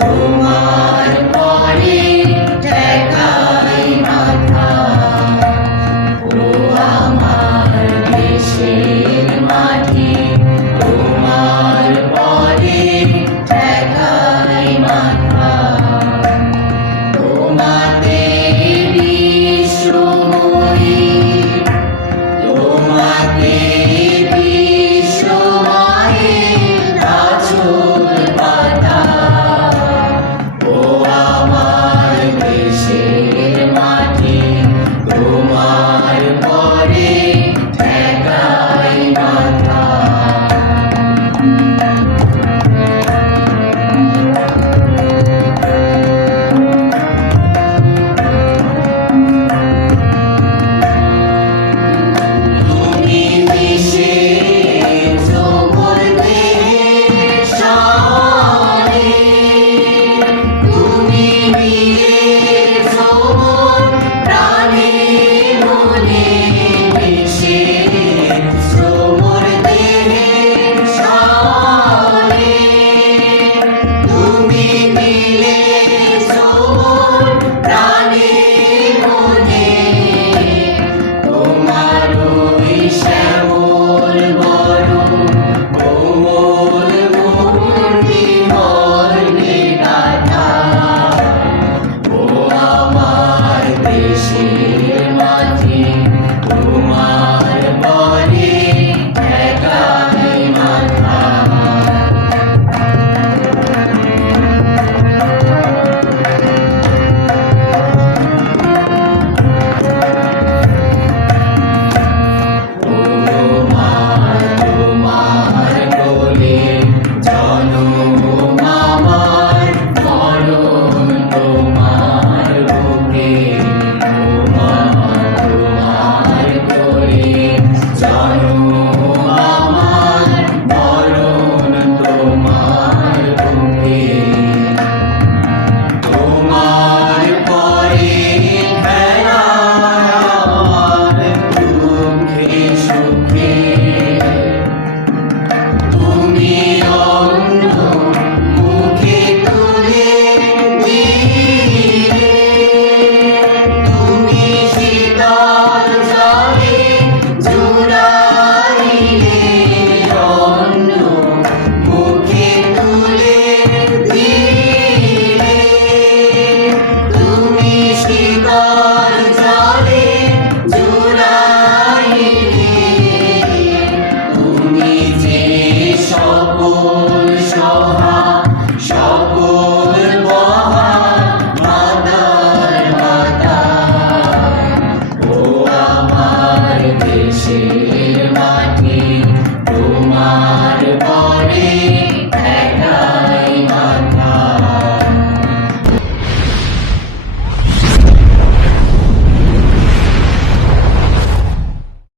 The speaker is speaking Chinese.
嗯